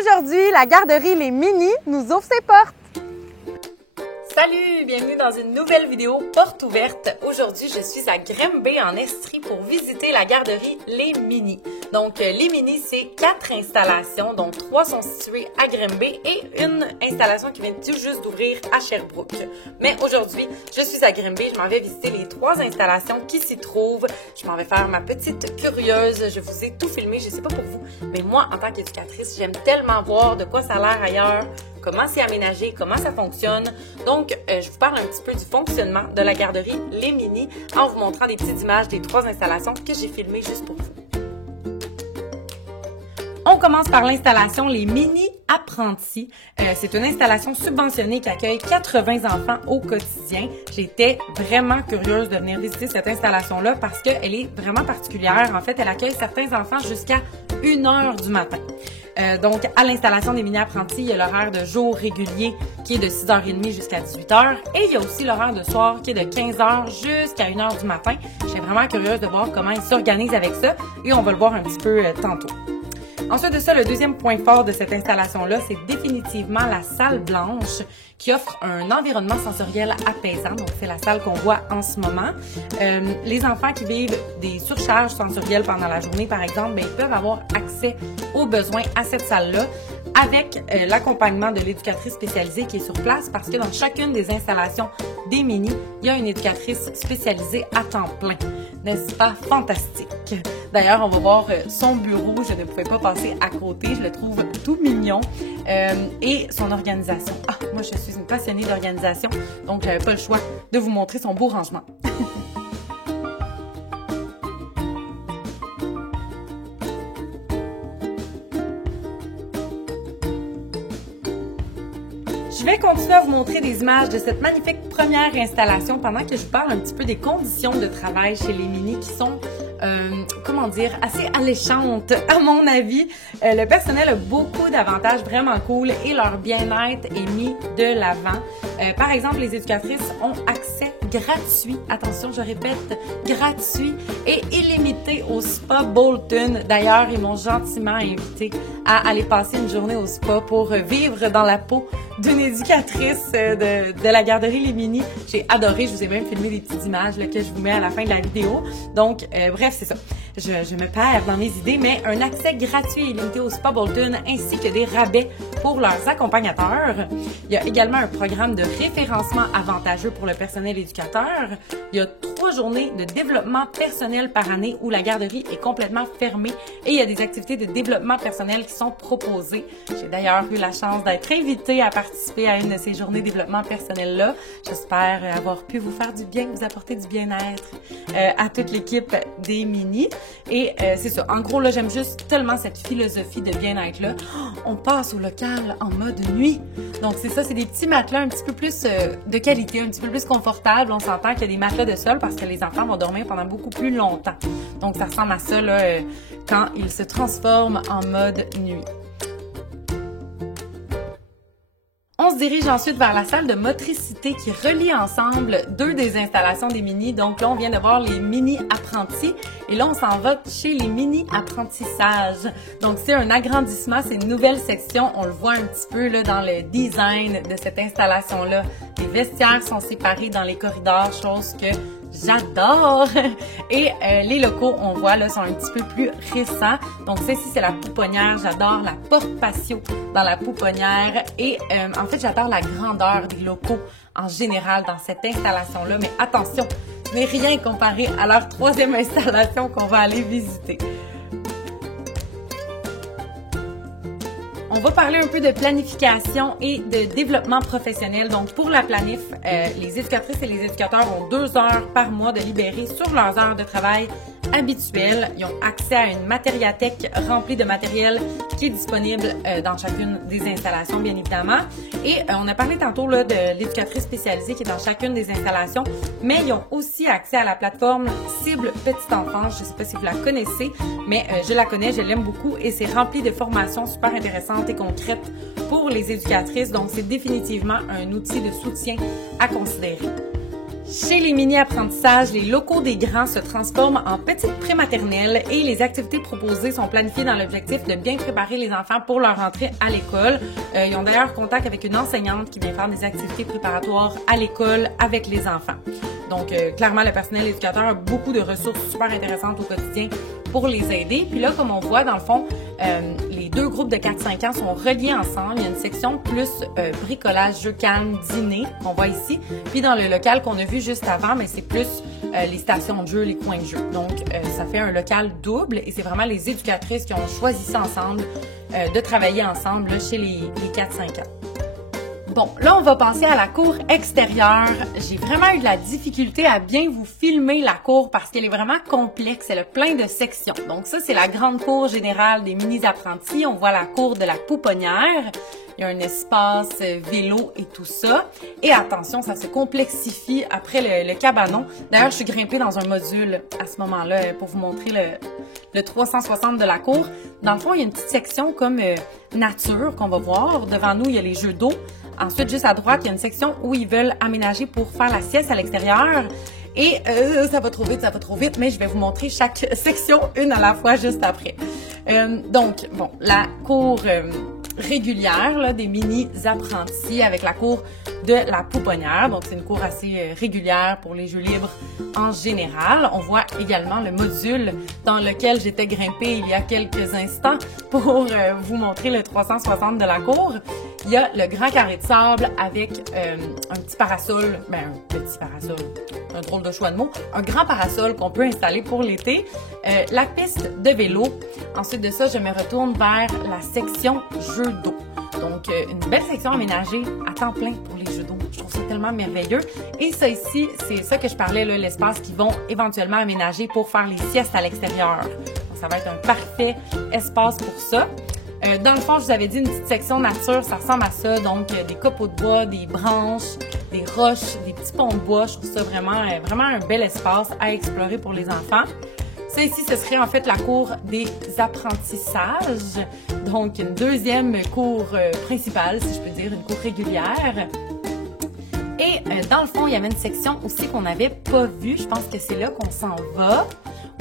Aujourd'hui, la garderie Les Mini nous ouvre ses portes. Salut! Bienvenue dans une nouvelle vidéo porte ouverte. Aujourd'hui, je suis à Granby en Estrie pour visiter la garderie Les Mini. Donc, Les Mini, c'est 4 installations, donc 3 sont situées à Granby et une installation qui vient tout juste d'ouvrir à Sherbrooke. Mais aujourd'hui, je suis à Granby, je m'en vais visiter les 3 installations qui s'y trouvent. Je m'en vais faire ma petite curieuse. Je vous ai tout filmé, je sais pas pour vous, mais moi, en tant qu'éducatrice, j'aime tellement voir de quoi ça a l'air ailleurs, comment c'est aménagé, comment ça fonctionne. Donc, je vous parle un petit peu du fonctionnement de la garderie Les Mini en vous montrant des petites images des 3 installations que j'ai filmées juste pour vous. On commence par l'installation Les Mini Apprentis. C'est une installation subventionnée qui accueille 80 enfants au quotidien. J'étais vraiment curieuse de venir visiter cette installation-là parce qu'elle est vraiment particulière. En fait, elle accueille certains enfants jusqu'à 1h du matin. Donc, à l'installation des mini-apprentis, il y a l'horaire de jour régulier qui est de 6h30 jusqu'à 18h et il y a aussi l'horaire de soir qui est de 15h jusqu'à 1h du matin. J'étais vraiment curieuse de voir comment ils s'organisent avec ça et on va le voir un petit peu tantôt. Ensuite de ça, le deuxième point fort de cette installation-là, c'est définitivement la salle blanche qui offre un environnement sensoriel apaisant. Donc, c'est la salle qu'on voit en ce moment. Les enfants qui vivent des surcharges sensorielles pendant la journée, par exemple, ils peuvent avoir accès aux besoins à cette salle-là avec l'accompagnement de l'éducatrice spécialisée qui est sur place parce que dans chacune des installations des Mini, il y a une éducatrice spécialisée à temps plein. N'est-ce pas fantastique? D'ailleurs, on va voir son bureau. Je ne pouvais pas passer à côté. Je le trouve tout mignon. Et son organisation. Ah, moi, je suis une passionnée d'organisation, donc j'avais pas le choix de vous montrer son beau rangement. Je vais continuer à vous montrer des images de cette magnifique première installation pendant que je vous parle un petit peu des conditions de travail chez les Mini qui sont, assez alléchantes à mon avis. Le personnel a beaucoup d'avantages vraiment cool et leur bien-être est mis de l'avant. Par exemple, les éducatrices ont accès gratuit, attention, je répète, gratuit et illimité au spa Bolton. D'ailleurs, ils m'ont gentiment invité à aller passer une journée au spa pour vivre dans la peau d'une éducatrice de la garderie Les Mini. J'ai adoré, je vous ai même filmé des petites images là, que je vous mets à la fin de la vidéo. Donc, bref, c'est ça. Je me perds dans mes idées, mais un accès gratuit et illimité au spa Bolton ainsi que des rabais pour leurs accompagnateurs. Il y a également un programme de référencement avantageux pour le personnel éducateur. Il y a 3 journées de développement personnel par année où la garderie est complètement fermée et il y a des activités de développement personnel qui sont proposées. J'ai d'ailleurs eu la chance d'être invitée à participer à une de ces journées de développement personnel-là. J'espère avoir pu vous faire du bien, vous apporter du bien-être à toute l'équipe des Mini. Et c'est ça. En gros, là, j'aime juste tellement cette philosophie de bien-être-là. On passe au local en mode nuit. Donc, c'est ça, c'est des petits matelas un petit peu plus de qualité, un petit peu plus confortables. On s'entend qu'il y a des matelas de sol parce que les enfants vont dormir pendant beaucoup plus longtemps. Donc, ça ressemble à ça là, quand ils se transforment en mode nuit. On se dirige ensuite vers la salle de motricité qui relie ensemble 2 des installations des Mini. Donc là, on vient de voir les Mini Apprentis et là, on s'en va chez les Mini Apprentissages. Donc, c'est un agrandissement, c'est une nouvelle section. On le voit un petit peu là, dans le design de cette installation-là. Les vestiaires sont séparés dans les corridors, chose que j'adore! Et les locaux, on voit, là, sont un petit peu plus récents. Donc, celle-ci, c'est la pouponnière. J'adore la porte patio dans la pouponnière. Et en fait, j'adore la grandeur des locaux en général dans cette installation-là. Mais attention, ce n'est rien comparé à leur 3e installation qu'on va aller visiter. On va parler un peu de planification et de développement professionnel. Donc, pour la planif, les éducatrices et les éducateurs ont 2 heures par mois de libérer sur leurs heures de travail habituelles. Ils ont accès à une matériathèque remplie de matériel qui est disponible dans chacune des installations, bien évidemment. Et on a parlé tantôt là, de l'éducatrice spécialisée qui est dans chacune des installations, mais ils ont aussi accès à la plateforme Cible Petite Enfance. Je ne sais pas si vous la connaissez, mais je la connais, je l'aime beaucoup et c'est rempli de formations super intéressantes et concrètes pour les éducatrices. Donc, c'est définitivement un outil de soutien à considérer. Chez les mini-apprentissages, les locaux des grands se transforment en petites prématernelles et les activités proposées sont planifiées dans l'objectif de bien préparer les enfants pour leur rentrée à l'école. Ils ont d'ailleurs contact avec une enseignante qui vient faire des activités préparatoires à l'école avec les enfants. Donc, clairement, le personnel éducateur a beaucoup de ressources super intéressantes au quotidien pour les aider. Puis là, comme on voit, dans le fond, les deux groupes de 4-5 ans sont reliés ensemble. Il y a une section plus bricolage, jeux calmes, dîner qu'on voit ici. Puis dans le local qu'on a vu juste avant, mais c'est plus les stations de jeu, les coins de jeu. Donc, ça fait un local double et c'est vraiment les éducatrices qui ont choisi ça ensemble, de travailler ensemble là, chez les 4-5 ans. Bon, là, on va passer à la cour extérieure. J'ai vraiment eu de la difficulté à bien vous filmer la cour parce qu'elle est vraiment complexe. Elle a plein de sections. Donc ça, c'est la grande cour générale des mini-apprentis. On voit la cour de la pouponnière. Il y a un espace vélo et tout ça. Et attention, ça se complexifie après le cabanon. D'ailleurs, je suis grimpée dans un module à ce moment-là pour vous montrer le 360 de la cour. Dans le fond, il y a une petite section comme nature qu'on va voir. Devant nous, il y a les jeux d'eau. Ensuite, juste à droite, il y a une section où ils veulent aménager pour faire la sieste à l'extérieur. Et ça va trop vite, mais je vais vous montrer chaque section une à la fois juste après. Donc, bon, la cour régulière là, des mini-apprentis avec la cour de la pouponnière. Donc, c'est une cour assez régulière pour les jeux libres en général. On voit également le module dans lequel j'étais grimpée il y a quelques instants pour vous montrer le 360 de la cour. Il y a le grand carré de sable avec un petit parasol, un drôle de choix de mots, un grand parasol qu'on peut installer pour l'été, la piste de vélo. Ensuite de ça, je me retourne vers la section jeux d'eau. Donc, une belle section aménagée à temps plein pour les jeux d'eau. Je trouve ça tellement merveilleux. Et ça ici, c'est ça que je parlais, là, l'espace qu'ils vont éventuellement aménager pour faire les siestes à l'extérieur. Donc, ça va être un parfait espace pour ça. Dans le fond, je vous avais dit une petite section nature, ça ressemble à ça. Donc, des copeaux de bois, des branches, des roches, des petits ponts de bois. Je trouve ça vraiment un bel espace à explorer pour les enfants. Ça ici, ce serait en fait la cour des apprentissages. Donc, une deuxième cour principale, si je peux dire, une cour régulière. Et dans le fond, il y avait une section aussi qu'on n'avait pas vue. Je pense que c'est là qu'on s'en va.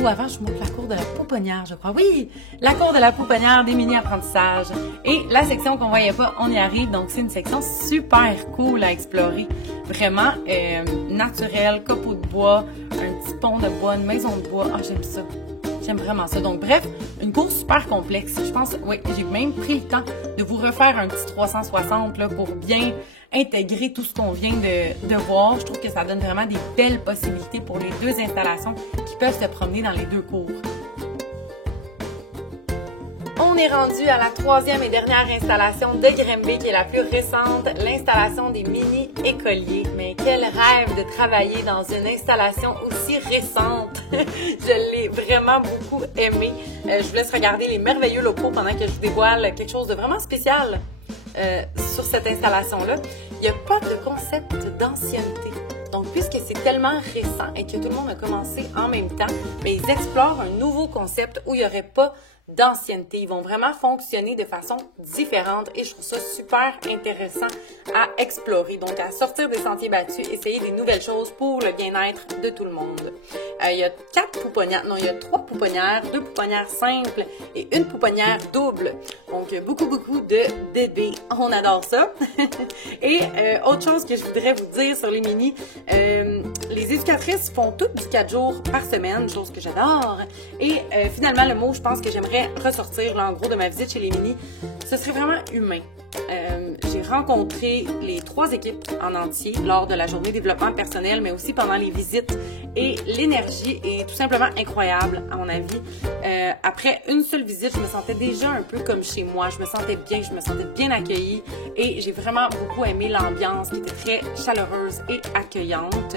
Ou avant, je vous montre la cour de la pouponnière, je crois. Oui, la cour de la pouponnière des mini-apprentissages. Et la section qu'on voyait pas, on y arrive. Donc, c'est une section super cool à explorer. Vraiment naturelle, copeaux de bois, un petit pont de bois, une maison de bois. Ah, j'aime ça. J'aime vraiment ça. Donc, bref, une cour super complexe. Je pense, oui, j'ai même pris le temps de vous refaire un petit 360 là, pour bien intégrer tout ce qu'on vient de voir. Je trouve que ça donne vraiment des belles possibilités pour les deux installations qui peuvent se promener dans les deux cours. On est rendu à la troisième et dernière installation de Grimby, qui est la plus récente, l'installation des mini-écoliers. Mais quel rêve de travailler dans une installation aussi récente! Je l'ai vraiment beaucoup aimée. Je vous laisse regarder les merveilleux locaux pendant que je vous dévoile quelque chose de vraiment spécial sur cette installation-là. Il n'y a pas de concept d'ancienneté. Donc, puisque c'est tellement récent et que tout le monde a commencé en même temps, mais ils explorent un nouveau concept où il n'y aurait pas d'ancienneté. Ils vont vraiment fonctionner de façon différente et je trouve ça super intéressant à explorer. Donc, à sortir des sentiers battus, essayer des nouvelles choses pour le bien-être de tout le monde. Il y a 3 pouponnières, 2 pouponnières simples et une pouponnière double. Donc, beaucoup de bébés. On adore ça. Et autre chose que je voudrais vous dire sur les mini, les éducatrices font toutes du 4 jours par semaine, chose que j'adore. Et finalement, le mot, je pense que j'aimerais ressortir là, en gros de ma visite chez les mini, ce serait vraiment humain. J'ai rencontré les 3 équipes en entier lors de la journée développement personnel, mais aussi pendant les visites. Et l'énergie est tout simplement incroyable, à mon avis. Après une seule visite, je me sentais déjà un peu comme chez moi. Je me sentais bien accueillie. Et j'ai vraiment beaucoup aimé l'ambiance qui était très chaleureuse et accueillante.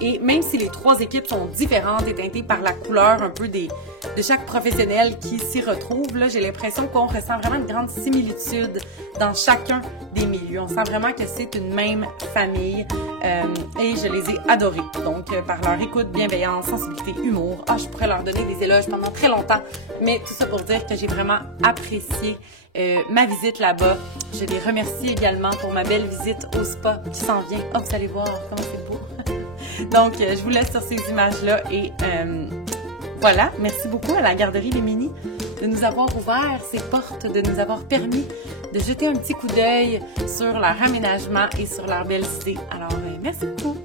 Et même si les 3 équipes sont différentes et teintées par la couleur un peu de chaque professionnel qui s'y retrouve, là, j'ai l'impression qu'on ressent vraiment une grande similitude dans chacun des milieux. On sent vraiment que c'est une même famille et je les ai adorés. Donc, par leur écoute, bienveillance, sensibilité, humour. Ah, je pourrais leur donner des éloges pendant très longtemps, mais tout ça pour dire que j'ai vraiment apprécié ma visite là-bas. Je les remercie également pour ma belle visite au spa qui s'en vient. Oh, vous allez voir comment c'est beau. Donc, je vous laisse sur ces images-là et voilà. Merci beaucoup à la garderie Les Mini de nous avoir ouvert ses portes, de nous avoir permis de jeter un petit coup d'œil sur leur aménagement et sur leur belle cité. Alors, merci beaucoup.